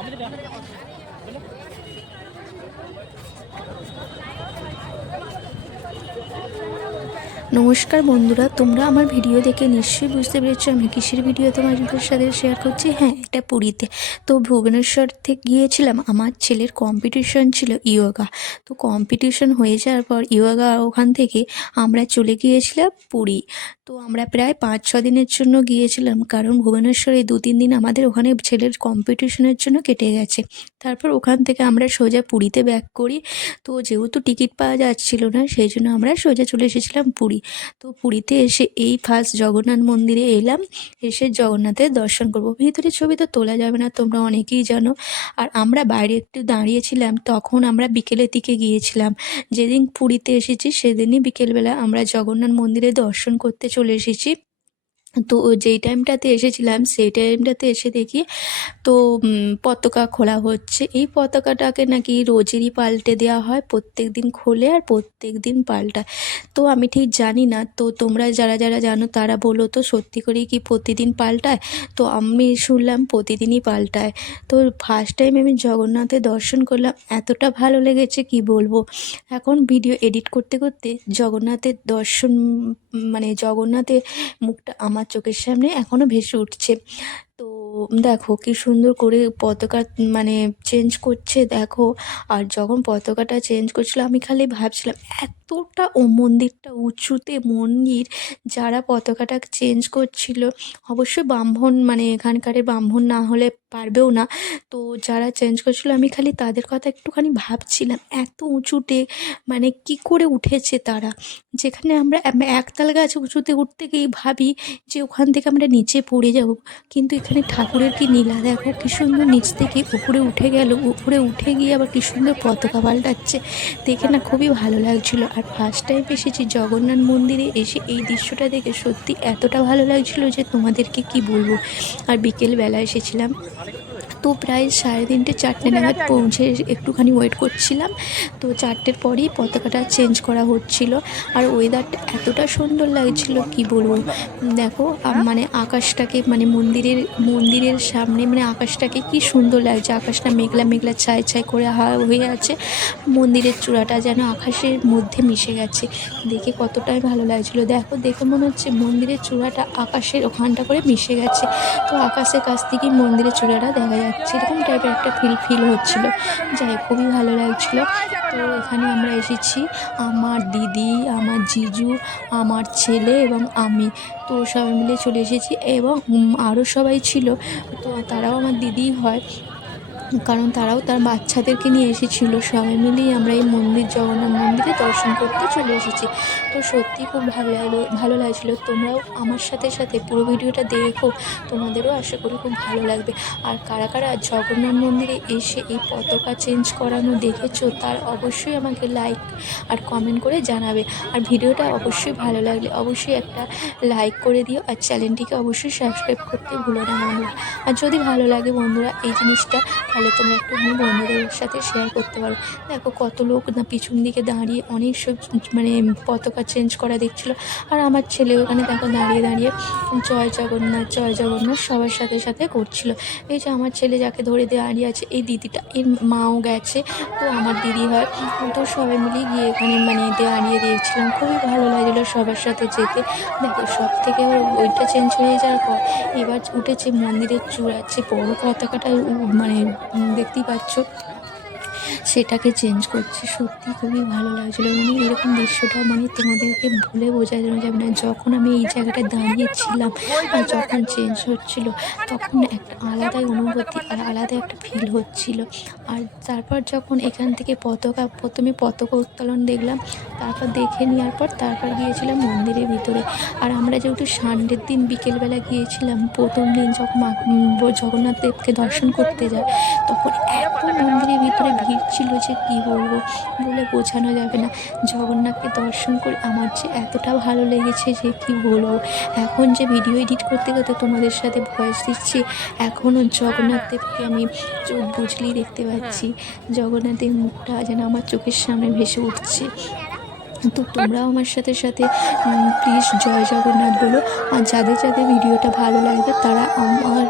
আমাদের নমস্কার বন্ধুরা, তোমরা আমার ভিডিও দেখে নিশ্চয়ই বুঝতে পেরেছ, আমি কিসের ভিডিও তোমাদের সাথে শেয়ার করছি। হ্যাঁ এটা পুরীতে। তো ভুবনেশ্বর থেকে গিয়েছিলাম, আমার ছেলের কম্পিটিশন ছিল ইয়োগা। তো কম্পিটিশন হয়ে যাওয়ার পর ইয়োগা ওখান থেকে আমরা চলে গিয়েছিলাম পুরী। তো আমরা প্রায় পাঁচ, ছ দিনের জন্য গিয়েছিলাম, কারণ ভুবনেশ্বরে দু তিন দিন আমাদের ওখানে ছেলের কম্পিটিশনের জন্য কেটে গেছে। তারপর ওখান থেকে আমরা সোজা পুরীতে ব্যাক করি। তো যেহেতু টিকিট পাওয়া যাচ্ছিল না, সেই জন্য আমরা সোজা চলে এসেছিলাম পুরী। তো পুরীতে এসে এই ফার্স্ট জগন্নাথ মন্দিরে এলাম, এসে জগন্নাথের দর্শন করব। ভিতরে ছবি তো তোলা যাবে না, তোমরা অনেকেই জানো। আর আমরা বাইরে একটু দাঁড়িয়েছিলাম, তখন আমরা বিকেলের দিকে গিয়েছিলাম। যেদিন পুরীতে এসেছি, সেদিনই বিকেলবেলা আমরা জগন্নাথ মন্দিরে দর্শন করতে চলে এসেছি। তো যেই টাইমটাতে এসেছিলাম, সেই টাইমটাতে এসে দেখি তো পতাকা খোলা হচ্ছে। এই পতাকাটাকে নাকি রোজেরই পাল্টে দেওয়া হয় প্রত্যেক দিন খোলে আর প্রত্যেক দিন পাল্টায়। তো আমি ঠিক জানি না, তো তোমরা যারা যারা জানো তারা বলো তো, সত্যি করেই কি প্রতিদিন পাল্টায়? তো আমি শুনলাম প্রতিদিনই পাল্টায়। তো ফার্স্ট টাইম আমি জগন্নাথের দর্শন করলাম, এতটা ভালো লেগেছে, কি বলব? এখন ভিডিও এডিট করতে করতে জগন্নাথের দর্শন মানে জগন্নাথের মুখটা আমার চোখের সামনে এখনও ভেসে উঠছে। তো দেখো কি সুন্দর করে পতাকা মানে চেঞ্জ করছে, দেখো। আর যখন পতাকাটা চেঞ্জ করছিল, আমি খালি ভাবছিলাম, এতটা ও মন্দিরটা উঁচুতে মন্দির যারা পতাকাটা চেঞ্জ করছিল, অবশ্যই ব্রাহ্মণ মানে এখানকার ব্রাহ্মণ না হলে পারবেও না। তো যারা চেঞ্জ করছিল, আমি খালি তাদের কথা একটুখানি ভাবছিলাম, এত উঁচুতে মানে কি করে উঠেছে তারা? যেখানে আমরা একতাল গাছ উঁচুতে উঠতে গিয়ে ভাবি যে ওখান থেকে আমরা নিচে পড়ে যাব, কিন্তু এখানে ঠাকুরের কি নীলা? দেখো কি সুন্দর নিচ থেকে উপরে উঠে গেল। উপরে উঠে গিয়ে আবার কি সুন্দর পতাকা পাল্টাচ্ছে। দেখে না খুবই ভালো লাগছিল। আর ফার্স্ট টাইম এসেছি জগন্নাথ মন্দিরে এসে এই দৃশ্যটা দেখে সত্যি এতটা ভালো লাগছিল যে তোমাদেরকে কি বলব? আর বিকেলবেলা এসেছিলাম। তো প্রায় সাড়ে তিনটে, চারটে নাগাদ পৌঁছে একটুখানি ওয়েট করছিলাম। তো চারটের পরেই পতাকাটা চেঞ্জ করা হচ্ছিল। আর ওয়েদারটা এতটা সুন্দর লাগছিল, কি বলব? দেখো মানে আকাশটাকে মানে মন্দিরের মন্দিরের সামনে মানে আকাশটাকে কি সুন্দর লাগছে। আকাশটা মেঘলা মেঘলা, ছাই ছাই করে হয়ে আছে। মন্দিরের চূড়াটা যেন আকাশের মধ্যে মিশে গেছে। দেখে কতটাই ভালো লাগছিল। দেখো, দেখে মনে হচ্ছে মন্দিরের চূড়াটা আকাশের ওখানটা করে মিশে গেছে। তো আকাশের কাছ থেকেই মন্দিরের চূড়াটা দেখা যাচ্ছে এরকম টাইপের একটা ফিল ফিল হচ্ছিল। যাই খুবই ভালো লাগছিল। তো এখানে আমরা এসেছি আমার দিদি, আমার জিজু, আমার ছেলে এবং আমি। তো সবাই মিলে চলে এসেছি এবং আরও সবাই ছিল। তো তারাও আমার দিদি হয়। কারণ তারাও তার বাচ্চাদেরকে নিয়ে এসেছিল। সবাই মিলেই আমরা এই মন্দির, জগন্নাথ মন্দিরে দর্শন করতে চলে এসেছি। তো সত্যি খুব ভালো লাগল, ভালো লাগছিল। তোমরাও আমার সাথে সাথে পুরো ভিডিওটা দেখো। তোমাদেরও আশা করি খুব ভালো লাগবে। আর কারা কারা জগন্নাথ মন্দিরে এসে এই পতাকা চেঞ্জ করানো দেখেছ, তার অবশ্যই আমাকে লাইক আর কমেন্ট করে জানাবে। আর ভিডিওটা অবশ্যই ভালো লাগলে অবশ্যই একটা লাইক করে দিও। আর চ্যানেলটিকে অবশ্যই সাবস্ক্রাইব করতে ভুলো না বন্ধুরা। আর যদি ভালো লাগে বন্ধুরা, এই জিনিসটা তাহলে তোমরা একটুখানি বন্ধুদের সাথে শেয়ার করতে পারো। দেখো কত লোক না পিছন দিকে দাঁড়িয়ে অনেক সব মানে পতাকা চেঞ্জ করা দেখছিলো। আর আমার ছেলে ওখানে দেখো দাঁড়িয়ে দাঁড়িয়ে জয় জগন্নাথ জয় জগন্নাথ সবার সাথে সাথে করছিল। এই যে আমার ছেলে যাকে ধরে দাঁড়িয়ে আছে, এই দিদিটা, এর মাও গেছে, তো আমার দিদি হয়। তো সবাই মিলে গিয়ে ওখানে মানে দাঁড়িয়ে দিয়েছিলাম। খুবই ভালো লাগছিল সবার সাথে যেতে। দেখো সব থেকে ওইটা চেঞ্জ হয়ে যাওয়ার পর এবার উঠেছে মন্দিরের চূড়ার যে বড় পতাকাটা মানে দেখতেই পাচ্ছ। সেটাকে চেঞ্জ করছে। সত্যি খুবই ভালো লাগছিল। মানে এরকম দৃশ্যটা মানে তোমাদেরকে ভুলে বোঝানো যাবে না। যখন আমি এই জায়গাটায় দাঁড়িয়েছিলাম আর যখন চেঞ্জ হচ্ছিল, তখন একটা আলাদাই অনুভূতি আর আলাদা একটা ফিল হচ্ছিল। আর তারপর যখন এখান থেকে পতাকা, প্রথমে পতাকা উত্তোলন দেখলাম, তারপর দেখে নেওয়ার পর তারপর গিয়েছিলাম মন্দিরের ভিতরে। আর আমরা যেহেতু সানডের দিন বিকেলবেলা গিয়েছিলাম, প্রথম দিন যখন জগন্নাথ দেবকে দর্শন করতে যায়, তখন এত মন্দিরের ভিতরে ভিড় লাগছিল যে কি বলব বলে বোঝানো যাবে না। জগন্নাথকে দর্শন করে আমার যে এতটা ভালো লেগেছে যে কি বলব? এখন যে ভিডিও এডিট করতে করতে তোমাদের সাথে ভয়েস দিচ্ছি এখনও জগন্নাথ দেবকে আমি চোখ বুঝলেই দেখতে পাচ্ছি। জগন্নাথের মুখটা যেন আমার চোখের সামনে ভেসে উঠছে। তো তোমরাও আমার সাথে সাথে প্লিজ জয় জগন্নাথ বলো। আর যাদের যাদের ভিডিওটা ভালো লাগবে, তারা আমার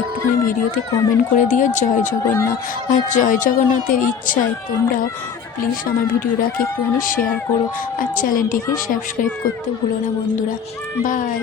একটুখানি ভিডিওতে কমেন্ট করে দিও, জয় জগন্নাথ। আর জয় জগন্নাথের ইচ্ছায় তোমরাও প্লিজ আমার ভিডিওটাকে একটুখানি শেয়ার করো। আর চ্যানেলটিকে সাবস্ক্রাইব করতে ভুলো না বন্ধুরা। বাই